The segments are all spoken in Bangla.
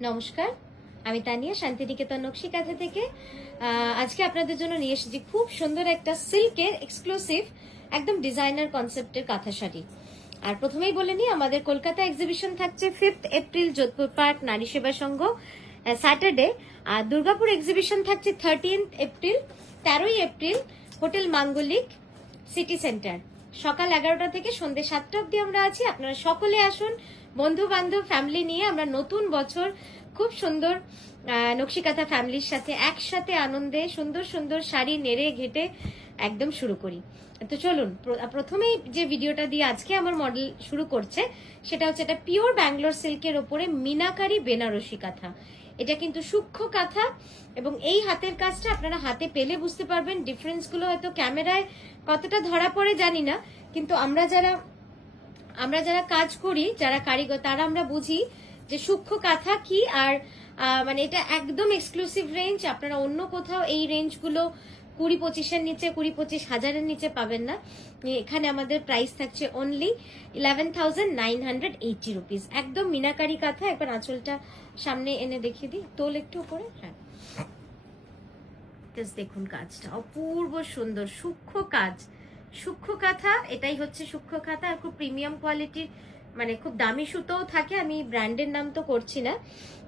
নমস্কার, আমি তানিয়া শান্তিনিকেতন নকশি কাঁথা থেকে। আজকে আপনাদের জন্য নিয়ে এসেছি খুব সুন্দর একটা সিল্কের এক্সক্লুসিভ একদম ডিজাইনার কনসেপ্টের কাঁথা শাড়ি। আর প্রথমেই বলে নিই, আমাদের কলকাতা এক্সিবিশন থাকছে 5 এপ্রিল যোধপুর পার্ক নারী সেবা সংঘ স্যাটারডে। আর দুর্গাপুর এক্সিবিশন থাকছে 13 এপ্রিল 13ই এপ্রিল হোটেল মাঙ্গলিক সিটি সেন্টার। সকাল 11টা থেকে সন্ধ্যে 7টা অব্দি আমরা আছি। আপনারা সকলে আসুন, বন্ধু বান্ধব ফ্যামিলি নিয়ে আমরা নতুন বছর খুব সুন্দর নকশি কাঁথা ফ্যামিলির সাথে একসাথে আনন্দে সুন্দর সুন্দর শাড়ি নেড়ে ঘেটে একদম শুরু করি। তো চলুন, প্রথমেই যে ভিডিওটা দিয়ে আজকে আমার মডেল শুরু করছে সেটা হচ্ছে এটা পিওর ব্যাঙ্গালোর সিল্কের ওপরে মিনাকারি বেনারসি কাঁথা। এটা কিন্তু সূক্ষ্ম কাঁথা এবং এই হাতের কাজটা আপনারা হাতে পেলে বুঝতে পারবেন। ডিফারেন্স গুলো হয়তো ক্যামেরায় কতটা ধরা পড়ে জানি না, কিন্তু আমরা যারা কাজ করি, যারা কারিগর, তারা আমরা বুঝি যে সূক্ষ্ম কাঁথা কি। আর মানে এটা একদম এক্সক্লুসিভ রেঞ্জ। আপনারা অন্য কোথাও এই রেঞ্জ গুলো 20-25-এর নিচে, 20-25 হাজারের নিচে পাবেন না। এখানে আমাদের প্রাইস থাকছে অনলি 11,980 রুপিস। একদম মিনাকারি কাঁথা। একবার আঁচলটা সামনে এনে দেখিয়ে দিই, তোল একটু উপরে। হ্যাঁ, দেখুন কাজটা অপূর্ব সুন্দর, সূক্ষ্ম কাজ, সূক্ষ্ম কাঁথা। এটাই হচ্ছে সূক্ষ্ম কাঁথা। আর খুব প্রিমিয়াম কোয়ালিটির, মানে খুব দামি সুতোও থাকে। আমি ব্র্যান্ডের নাম তো করছি না,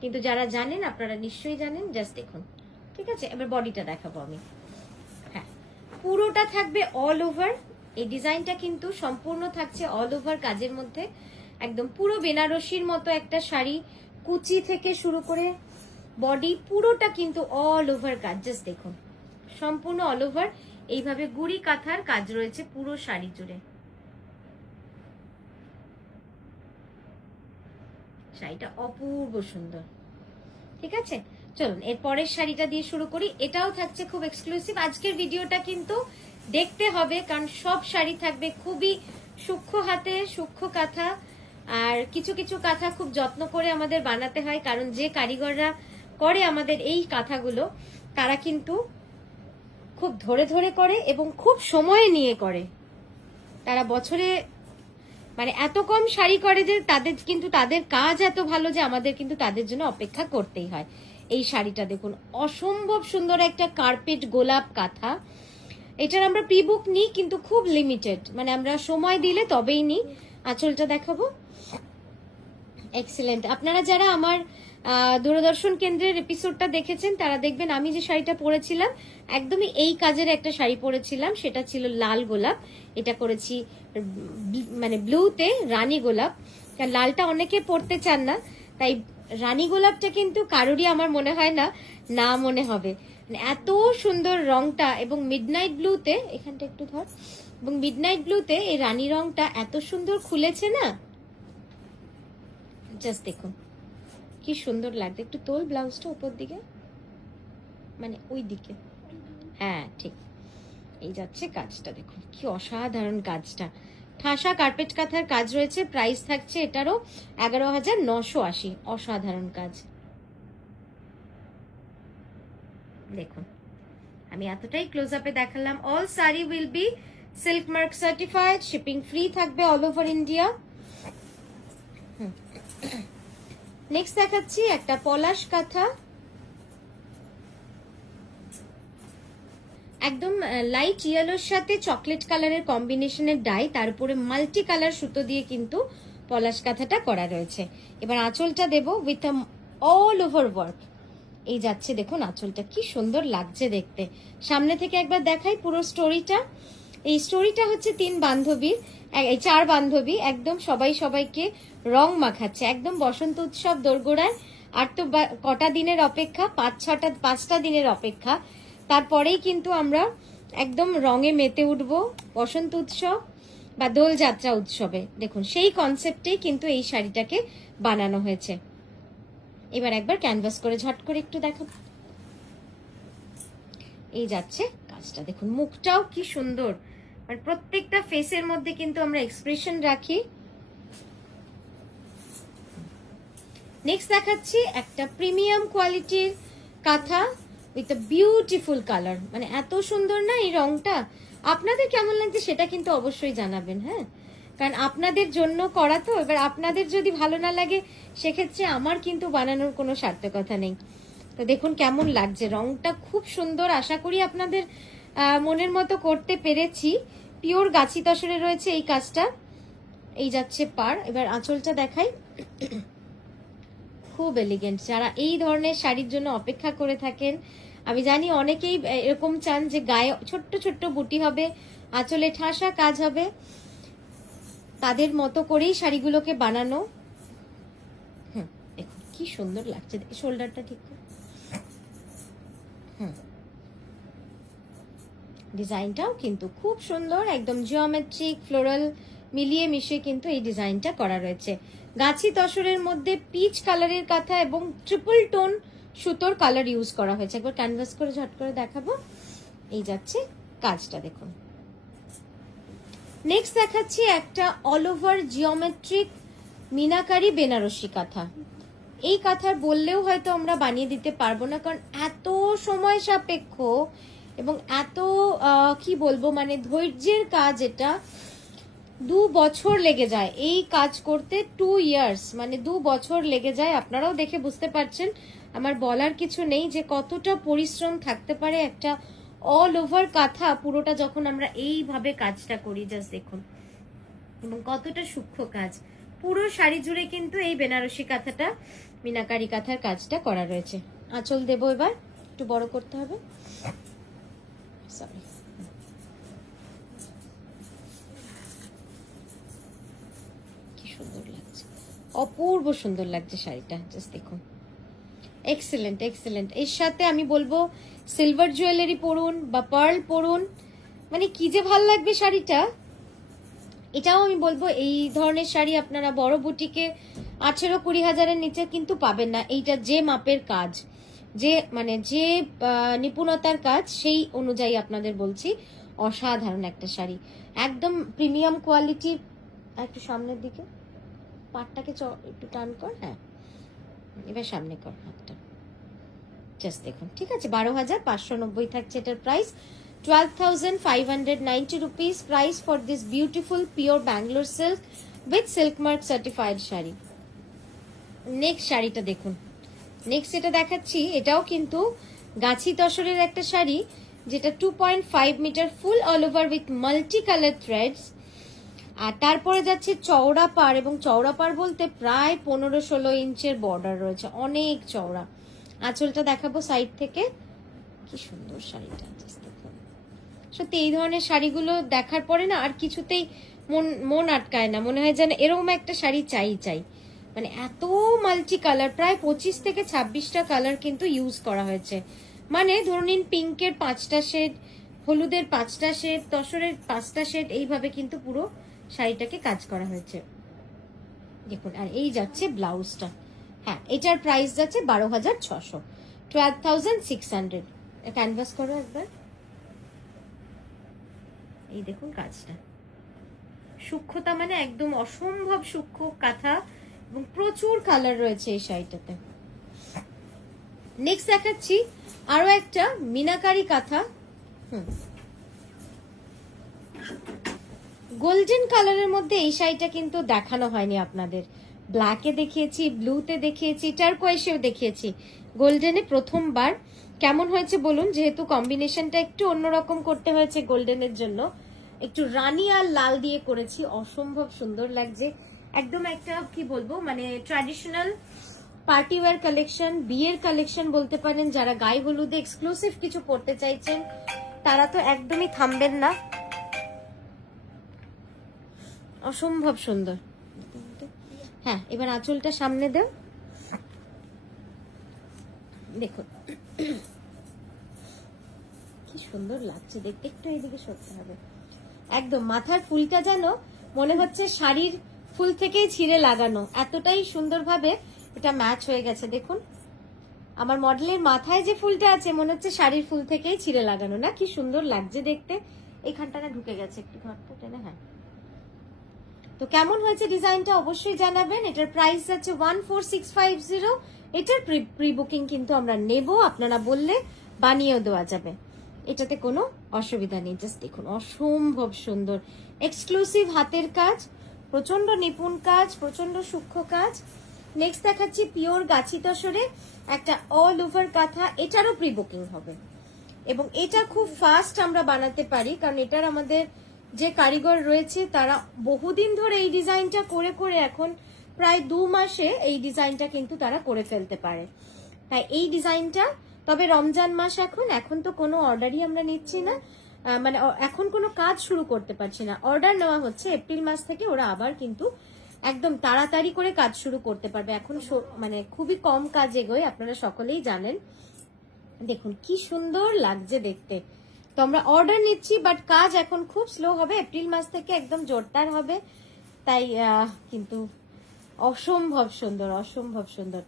কিন্তু যারা জানেন আপনারা নিশ্চয়ই জানেন। জাস্ট দেখুন, ঠিক আছে। এবার বডিটা দেখাবো আমি। হ্যাঁ, পুরোটা থাকবে অল ওভার। এই ডিজাইনটা কিন্তু সম্পূর্ণ থাকছে অল ওভার কাজের মধ্যে। একদম পুরো বেনারসির মতো একটা শাড়ি, কুচি থেকে শুরু করে বডি পুরোটা কিন্তু অল ওভার কাজ। জাস্ট দেখুন, সম্পূর্ণ অল ওভার এইভাবে গুড়ি কাঁথার কাজ রয়েছে পুরো শাড়ি জুড়ে। শাড়িটা অপূর্ব সুন্দর, ঠিক আছে। চলুন এর পরের শাড়িটা দিয়ে শুরু করি। এটাও থাকছে খুব এক্সক্লুসিভ। আজকের ভিডিওটা কিন্তু দেখতে হবে, কারণ সব শাড়ি থাকবে খুবই সূক্ষ্ম হাতে, সূক্ষ্ম কাঁথা। আর কিছু কিছু কাঁথা খুব যত্ন করে আমাদের বানাতে হয়, কারণ যে কারিগররা করে আমাদের এই কাঁথাগুলো, তারা কিন্তু খুব ধরে ধরে করে এবং খুব সময় নিয়ে করে। তারা বছরে মানে এত কম শাড়ি করে যে তাদের কাজ এত ভালো যে আমাদের কিন্তু তাদের জন্য অপেক্ষা করতেই হয়। এই শাড়িটা দেখুন, অসম্ভব সুন্দর একটা কার্পেট গোলাপ কাঁথা। এটার আমরা প্রি বুক নিই, কিন্তু খুব লিমিটেড, মানে আমরা সময় দিলে তবেই নিই। আঁচলটা দেখাবো, এক্সিলেন্ট। আপনারা যারা আমার দূরদর্শন কেন্দ্রের এপিসোডটা দেখেছেন তারা দেখবেন আমি যে শাড়িটা পরেছিলাম একদমই এই কাজের একটা শাড়ি পরেছিলাম। সেটা ছিল লাল গোলাপ। এটা করেছি মানে ব্লুতে রানী গোলাপ। লালটা অনেকে পরতে চান না, তাই রানী গোলাপটা কিন্তু কারোরই আমার মনে হয় না মনে হবে। এত সুন্দর রংটা, এবং মিডনাইট ব্লুতে, এখানটা একটু ধর, এবং মিডনাইট ব্লুতে এই রানী রংটা এত সুন্দর খুলেছে না। জাস্ট দেখুন কি সুন্দর লাগছে। একটু তোল ব্লাউজটা উপর দিকে, মানে ওই দিকে। হ্যাঁ ঠিক, এই যাচ্ছে কাজটা। দেখুন কি অসাধারণ কাজটা। ঠাসা কার্পেট কাঁথার কাজ রয়েছে। প্রাইস থাকছে এটারও 11,980। অসাধারণ কাজ। দেখুন, আমি এতটাই ক্লোজ আপে দেখালাম। All sari will be silk mark certified. Shipping free থাকবে অল ওভার ইন্ডিয়া। নেক্সট দেখাচ্ছি একটা পলাশ কাঁথা। একদম লাইট ইয়েলোর সাথে চকলেট কালারের কম্বিনেশনের ডাই, তার উপরে মাল্টি কালার সুতো দিয়ে কিন্তু পলাশ কাঁথাটা করা রয়েছে। এবার আঁচলটা দেব উইথ অল ওভার ওয়ার্ক। এই যাচ্ছে, দেখুন আঁচলটা কি সুন্দর লাগছে দেখতে। সামনে থেকে একবার দেখাই পুরো স্টোরিটা। এই স্টোরিটা হচ্ছে 4 বান্ধবী, একদম সবাইকে রং মাখাচ্ছে। একদম বসন্ত উৎসব দোরগোড়ায়। আর তো কটা দিনের অপেক্ষা, 5টা দিনের অপেক্ষা। তারপরেই কিন্তু আমরা একদম রঙে মেতে উঠবো বসন্ত উৎসব বা দোলযাত্রা উৎসবে। দেখুন সেই কনসেপ্টেই কিন্তু এই শাড়িটাকে বানানো হয়েছে। এবার একবার ক্যানভাস করে ঝট করে একটু দেখাবো। এই যাচ্ছে কাজটা। দেখুন মুখটাও কি সুন্দর, মানে প্রত্যেকটা ফেসের মধ্যে কিন্তু আমরা এক্সপ্রেশন রাখি। নেক্সট দেখাচ্ছি একটা প্রিমিয়াম কোয়ালিটির কাঁথা উইথ আ বিউটিফুল কালার। মানে এত সুন্দর না এই রংটা। আপনাদের কেমন লাগছে সেটা কিন্তু অবশ্যই জানাবেন। হ্যাঁ, কারণ আপনাদের জন্য করা তো, এবার আপনাদের যদি ভালো না লাগে সেক্ষেত্রে আমার কিন্তু বানানোর কোনো সার্থকতা নেই। তো দেখুন কেমন লাগছে, রংটা খুব সুন্দর। আশা করি আপনাদের মনের মতো করতে পেরেছি। পিওর গাছি তসরে রয়েছে এই কাজটা। এই যাচ্ছে পার। এবার আঁচলটা দেখাই, খুব এলিগেন্ট। যারা এই ধরনের শাড়ির জন্য অপেক্ষা করে থাকেন, আমি জানি অনেকেই এরকম চান যে গায়ে ছোট্ট ছোট্ট বুটি হবে, আঁচলে ঠাসা কাজ হবে, তাদের মতো করেই শাড়িগুলোকে বানানো। দেখুন কি সুন্দর লাগছে, শোল্ডারটা ঠিক করে। ডিজাইনটাও কিন্তু খুব সুন্দর, একদম জিওমেট্রিক ফ্লোরাল মিলিয়ে মিশিয়ে কিন্তু এই ডিজাইনটা করা রয়েছে। গাছি তসরের মধ্যে পিচ কালারের কাঁথা এবং ট্রিপল টোন সুতোর কালার ইউজ করা হয়েছে। একবার ক্যানভাস করে ঝট করে দেখাবো। এই যাচ্ছে কাজটা দেখুন। নেক্সট দেখাচ্ছি একটা all over geometric meenakari Banarasi kantha. এই কাঁথার বললেও হয়তো আমরা বানিয়ে দিতে পারবো না, কারণ এত সময় সাপেক্ষ এবং এত কি বলবো মানে ধৈর্যের কাজ। এটা 2 বছর লেগে যায় এই কাজ করতে, 2 ইয়ার্স মানে 2 বছর লেগে যায়। আপনারাও দেখে বুঝতে পারছেন, আমার বলার কিছু নেই যে কতটা পরিশ্রম থাকতে পারে একটা অল ওভার কাঁথা পুরোটা যখন আমরা এইভাবে কাজটা করি। জাস্ট দেখুন, এবং কতটা সূক্ষ্ম কাজ। পুরো শাড়ি জুড়ে কিন্তু এই বেনারসি কাঁথাটা, মিনাকারি কাঁথার কাজটা করা রয়েছে। আঁচল দেবো, এবার একটু বড় করতে হবে, সরি। কি সুন্দর লাগছে, অপূর্ব সুন্দর লাগছে শাড়িটা। জাস্ট দেখুন, এক্সেলেন্ট এক্সেলেন্ট। এর সাথে আমি বলবো সিলভার জুয়েলারি পরুন বা পার্ল পরুন, মানে কি যে ভাল লাগবে শাড়িটা। এটাও আমি বলবো এই ধরনের শাড়ি আপনারা বড় বুটিকে 18-20 হাজারের নিচে কিন্তু পাবেন না। এইটা যে মাপের কাজ, যে মানে যে নিপুণতার কাজ, সেই অনুযায়ী আপনাদের বলছি অসাধারণ একটা শাড়ি, একদম প্রিমিয়াম কোয়ালিটি। একটু সামনের দিকে পাটটাকে একটু টান কর, হ্যাঁ এবার সামনে কর হাতটা। জাস্ট দেখুন, ঠিক আছে। 12,590 থাকছে এটার price. 12,590 rupees price for this beautiful pure Bangalore silk with silk mark certified sari. Next শাড়িটা দেখুন। নেক্সট এটা দেখাচ্ছি, এটাও কিন্তু গাছি তসরের একটা শাড়ি, যেটা 2.5 metre full all over with multi colour threads. আর তারপরে যাচ্ছে চওড়া পাড়, এবং চওড়া পাড় বলতে প্রায় 15-16 ইঞ্চের বর্ডার রয়েছে, অনেক চওড়া। আঁচলটা দেখাবো সাইড থেকে। কি সুন্দর শাড়িটা, সত্যি এই ধরনের শাড়িগুলো দেখার পরে না আর কিছুতেই মন আটকায় না, মনে হয় যেন এরকম একটা শাড়ি চাই। মানে এত মাল্টি কালার, প্রায় 25 থেকে 26টা কালার কিন্তু ইউজ করা হয়েছে। মানে ধরুন নিন, পিঙ্কের 5টা শেড, হলুদের 5টা শেড, তসরের 5টা শেড, এইভাবে কিন্তু পুরো শাড়িটাকে কাজ করা হয়েছে দেখুন। আর এই যাচ্ছে ব্লাউজটা, হ্যাঁ এটার প্রাইস যাচ্ছে 12,600, 12,600। ক্যানভাস করো একবার। এই দেখুন কাজটা, সূক্ষ্মতা মানে একদম অসম্ভব সূক্ষ্ম কাঁথা, এবং প্রচুর কালার রয়েছে এই শাড়িটাতে। নেক্সট দেখাচ্ছি আরো একটা মিনাকারি কাঁথা। গোল্ডেন কালারের মধ্যে এই শাড়িটা কিন্তু দেখানো হয়নি আপনাদের। ব্ল্যাকে দেখিয়েছি, ব্লুতে দেখিয়েছি, টারকোয়েশেও দেখিয়েছি, গোল্ডেনে প্রথমবার। কেমন হয়েছে বলুন, যেহেতু কম্বিনেশনটা একটু অন্যরকম করতে হয়েছে গোল্ডেনের জন্য, একটু রানী আর লাল দিয়ে করেছি, অসম্ভব সুন্দর লাগছে। একদম একটা কি বলবো মানে ট্র্যাডিশনাল পার্টি ওয়্যার কালেকশন, বিয়ের কালেকশন বলতে পারেন। যারা গায়ে হলুদে এক্সক্লুসিভ কিছু পড়তে চাইছেন তারা তো একদমই থামবেন না, অসম্ভব সুন্দর। হ্যাঁ এবার আঁচলটা সামনে দাও, দেখুন কি সুন্দর লাগছে দেখতে। একটু এইদিকে সরতে হবে, একদম মাথার ফুলটা যেন মনে হচ্ছে শাড়ির ফুল থেকেই ছিঁড়ে লাগানো, এতটাই সুন্দরভাবে এটা ম্যাচ হয়ে গেছে। দেখুন আমার মডেলের মাথায় যে ফুলটা আছে মনে হচ্ছে শাড়ির ফুল থেকেই ছিঁড়ে লাগানো, না কি সুন্দর লাগছে দেখতে। এইখানটা না ঢুকে গেছে, একটু ঘরটা টেনে। হ্যাঁ, তো কেমন হয়েছে ডিজাইনটা অবশ্যই জানাবেন। এটার প্রাইস যাচ্ছে 14,650। এটার প্রি বুকিং কিন্তু আমরা নেব, আপনারা বললে বানিয়েও দেওয়া যাবে, এটাতে কোনো অসুবিধা নেই। জাস্ট দেখুন অসম্ভব সুন্দর এক্সক্লুসিভ হাতের কাজ, প্রচন্ড নিপুণ কাজ, প্রচন্ড সূক্ষ্ম কাজ। নেক্সট দেখাচ্ছি পিওর গাছি তসরে একটা অল ওভার কাঁথা, এটারও প্রি বুকিং হবে এবং এটা খুব ফাস্ট আমরা বানাতে পারি, কারণ এটার আমাদের যে কারিগর রয়েছে তারা বহুদিন ধরে এই ডিজাইনটা করে করে এখন প্রায় 2 মাসে এই ডিজাইনটা কিন্তু তারা করে ফেলতে পারে। তাই এই ডিজাইনটা, তবে রমজান মাস এখন তো কোনো অর্ডারই আমরা নিচ্ছি না, মানে এখন কোনো কাজ শুরু করতে পারছি না, অর্ডার নেওয়া হচ্ছে। এপ্রিল মাস থেকে ওরা আবার কিন্তু একদম তাড়াতাড়ি করে কাজ শুরু করতে পারবে। এখন মানে খুবই কম কাজ এগোয়, আপনারা সকলেই জানেন। দেখুন কি সুন্দর লাগছে দেখতে। তো আমরা অর্ডার নিচ্ছি, বাট কাজ এখন খুব স্লো হবে, এপ্রিল মাস থেকে একদম জোরদার হবে। তাই কিন্তু অসম্ভব সুন্দর, অসম্ভব সুন্দর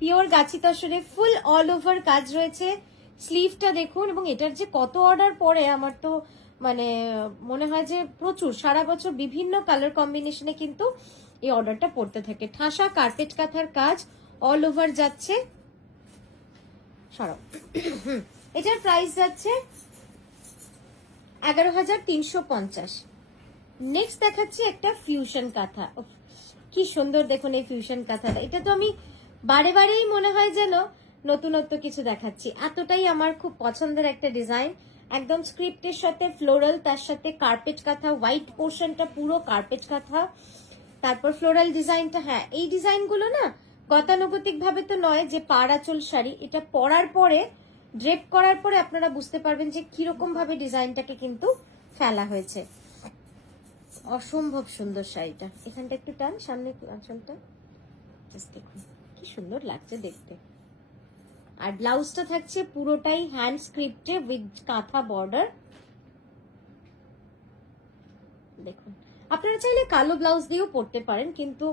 পিওর গাছি তসরে ফুল অল ওভার কাজ রয়েছে। স্লিভটা দেখুন, এবং এটার যে কত অর্ডার পরে, আমার তো মানে মনে হয় যে প্রচুর, সারা বছর বিভিন্ন কালার কম্বিনেশনে কিন্তু এই অর্ডারটা পড়তে থাকে। ঠাসা কার্পেট কাঁথার কাজ অল ওভার যাচ্ছে। সরাও। এটার প্রাইস যাচ্ছে 11,350। নেক্সট দেখাচ্ছি একটা ফিউশন কাঁথা। কি সুন্দর দেখুন এই ফিউশন কাঁথাটা। এটা তো আমি বারে বারেই মনে হয় যেন নতুনত্ব কিছু দেখাচ্ছি, এতটাই আমার খুব পছন্দের একটা ডিজাইন। একদম স্ক্রিপ্টের সাথে ফ্লোরাল, তার সাথে কার্পেট কাঁথা, হোয়াইট পোর্শনটা পুরো কার্পেট কাঁথা, তারপর ফ্লোরাল ডিজাইনটা। হ্যাঁ, এই ডিজাইনগুলো না গতানুগতিক ভাবে তো নয় যে পাড় আঁচল শাড়ি, এটা পরার পরে ড্রেপ করার পরে আপনারা বুঝতে পারবেন যে কিরকম ভাবে ডিজাইনটাকে কিন্তু ফেলা হয়েছে। অসম্ভব সুন্দর শাড়িটা। এখানটা একটু টান, সামনে আঁচলটা দেখুন কি সুন্দর লাগছে দেখতে। আর ব্লাউজটা থাকছে পুরোটাই হ্যান্ড স্ক্রিপ্টে উইথ কাঁথা বর্ডার। দেখুন আপনারা চাইলে কালো ব্লাউজ দিয়েও পরতে পারেন, কিন্তু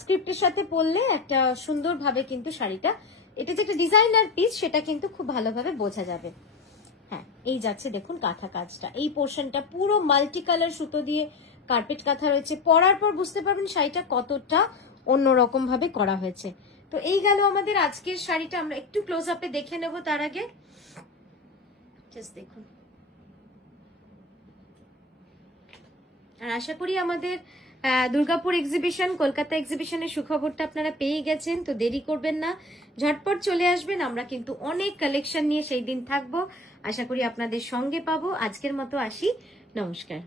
স্ক্রিপ্টের সাথে পরলে একটা সুন্দর ভাবে কিন্তু শাড়িটা, এটা যে একটা ডিজাইনার পিস সেটা কিন্তু খুব ভালোভাবে বোঝা যাবে। হ্যাঁ, এই যাচ্ছে দেখুন কাঁথা কাজটা, এই পোর্শনটা পুরো মাল্টি কালার সুতো দিয়ে কার্পেট কাঁথা রয়েছে। পরার পর বুঝতে পারবেন শাড়িটা কতটা অন্যরকম ভাবে করা হয়েছে। তো এই গেল আমাদের আজকের শাড়িটা, আমরা একটু ক্লোজ আপে দেখে নেব তার আগে। জাস্ট দেখুন। আর আশা করি আমাদের দুর্গাপুর এক্সিবিশন, কলকাতা এক্সিবিশনের সুখবরটা আপনারা পেয়ে গেছেন। তো দেরি করবেন না, ঝটপট চলে আসবেন। আমরা কিন্তু অনেক কালেকশন নিয়ে সেই দিন থাকবো, আশা করি আপনাদের সঙ্গে পাবো। আজকের মতো আসি, নমস্কার।